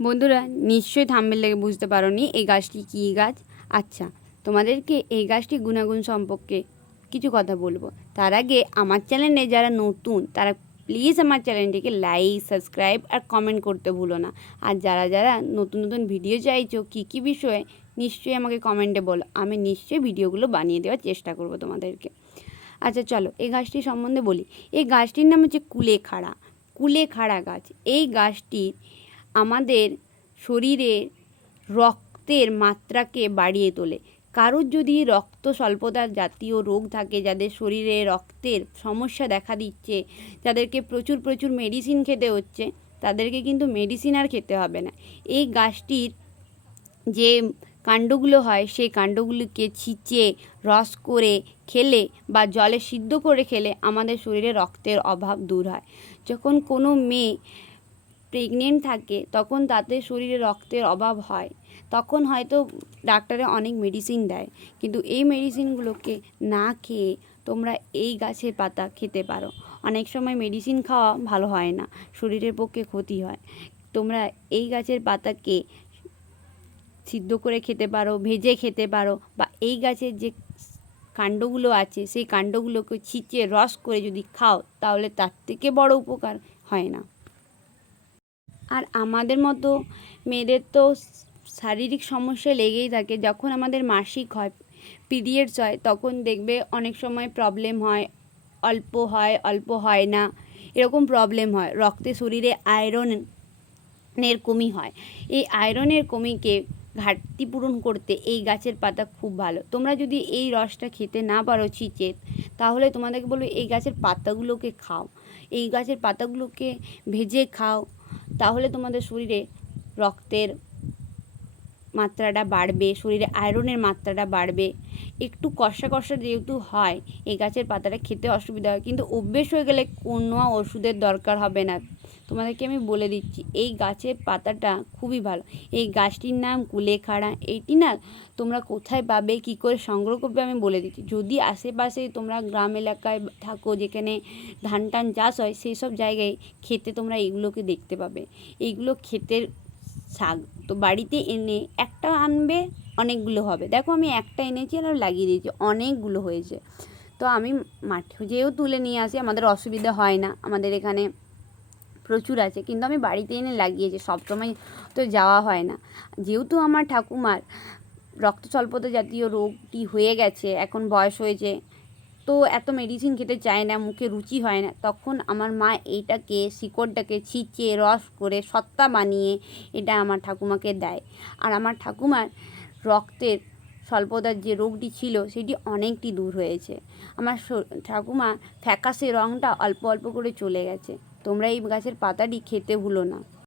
বন্ধুরা নিশ্চয়ই থাম্বনেল দেখে বুঝতে পারোনি এই গাছটি কী গাছ। আচ্ছা, তোমাদেরকে এই গাছটির গুণাগুণ সম্পর্কে কিছু কথা বলবো। তার আগে আমার চ্যানেলে যারা নতুন তারা প্লিজ আমার চ্যানেলটিকে লাইক, সাবস্ক্রাইব আর কমেন্ট করতে ভুলো না। আর যারা যারা নতুন নতুন ভিডিও চাইছো কী বিষয়ে নিশ্চয়ই আমাকে কমেন্টে বলো, আমি নিশ্চয়ই ভিডিওগুলো বানিয়ে দেওয়ার চেষ্টা করব তোমাদেরকে। আচ্ছা চলো এই গাছটির সম্বন্ধে বলি। এই গাছটির নাম হচ্ছে কুলেখাড়া গাছ। এই গাছটির আমাদের শরীরে রক্তের মাত্রাকে বাড়িয়ে তোলে। কারোর যদি রক্ত স্বল্পতা জাতীয় রোগ থাকে, যাদের শরীরে রক্তের সমস্যা দেখা দিচ্ছে, যাদেরকে প্রচুর মেডিসিন খেতে হচ্ছে, তাদেরকে কিন্তু মেডিসিন আর খেতে হবে না। এই গাছটির যে কাণ্ডগুলো হয় সেই কাণ্ডগুলিকে ছিঁচে রস করে খেলে বা জলে সিদ্ধ করে খেলে আমাদের শরীরে রক্তের অভাব দূর হয়। যখন কোনো মেয়ে প্রেগনেন্ট থাকে তখন তাদের শরীরে রক্তের অভাব হয়, তখন হয়তো ডাক্তারে অনেক মেডিসিন দেয়, কিন্তু এই মেডিসিনগুলোকে না খেয়ে তোমরা এই গাছের পাতা খেতে পারো। অনেক সময় মেডিসিন খাওয়া ভালো হয় না, শরীরের পক্ষে ক্ষতি হয়। তোমরা এই গাছের পাতাকে সিদ্ধ করে খেতে পারো, ভেজে খেতে পারো, বা এই গাছের যে কাণ্ডগুলো আছে সেই কাণ্ডগুলোকে ছিঁচে রস করে যদি খাও তাহলে তার থেকে বড় উপকার হয় না। আর আমাদের মতো মেয়েদের তো শারীরিক সমস্যা লেগেই থাকে। যখন আমাদের মাসিক হয়, পিরিয়ডস হয়, তখন দেখবে অনেক সময় প্রবলেম হয়, অল্প হয় না, এরকম প্রবলেম হয়। রক্তে শরীরে আয়রনের কমি হয়। এই আয়রনের কমিকে ঘাটতি পূরণ করতে এই গাছের পাতা খুব ভালো। তোমরা যদি এই রসটা খেতে না পারো ছিঁচে, তাহলে তোমাদেরকে বলবো এই গাছের পাতাগুলোকে খাও, এই গাছের পাতাগুলোকে ভেজে খাও, তাহলে তোমাদের শরীরে রক্তের মাত্রাটা বাড়বে, শরীরে আয়রনের মাত্রাটা বাড়বে। একটু কষা যেহেতু হয়, এই গাছের পাতাটা খেতে অসুবিধা হয়, কিন্তু অভ্যেস হয়ে গেলে কোনো ওষুধের দরকার হবে না। তোমাদেরকে আমি বলে দিচ্ছি এই গাছের পাতাটা খুবই ভালো। এই গাছটির নাম কুলেখাড়া। এইটি না তোমরা কোথায় পাবে, কী করে সংগ্রহ করবে আমি বলে দিচ্ছি। যদি আশেপাশে তোমরা গ্রাম এলাকায় থাকো যেখানে ধান টান চাষ হয়, সেই সব জায়গায় খেতে তোমরা এইগুলোকে দেখতে পাবে। এইগুলো ক্ষেতের শাক, তো বাড়িতে এনে একটা আনবে, অনেকগুলো হবে। দেখো আমি একটা এনেছি আর লাগিয়ে দিয়েছি, অনেকগুলো হয়েছে। তো আমি মাঠে যেও তুলে নিয়ে আসি, আমাদের অসুবিধা হয় না, আমাদের এখানে প্রচুর আছে, কিন্তু আমি বাড়িতে এনে লাগিয়েছি, সবসময় তো যাওয়া হয় না। যেহেতু আমার ঠাকুমার রক্ত স্বল্পতা জাতীয় রোগটি হয়ে গেছে, এখন বয়স হয়েছে, তো এত মেডিসিন খেতে চায় না, মুখে রুচি হয় না, তখন আমার মা এইটাকে শিকড়টাকে ছিঁচে রস করে সত্তা বানিয়ে এটা আমার ঠাকুমাকে দেয়। আর আমার ঠাকুমার রক্তের স্বল্পতার যে রোগটি ছিল সেটি অনেকটি দূর হয়েছে। আমার ঠাকুমা ফ্যাকাশে রঙটা অল্প করে চলে গেছে। তোমরা এই গাছের পাতাটি খেতে ভুলো না।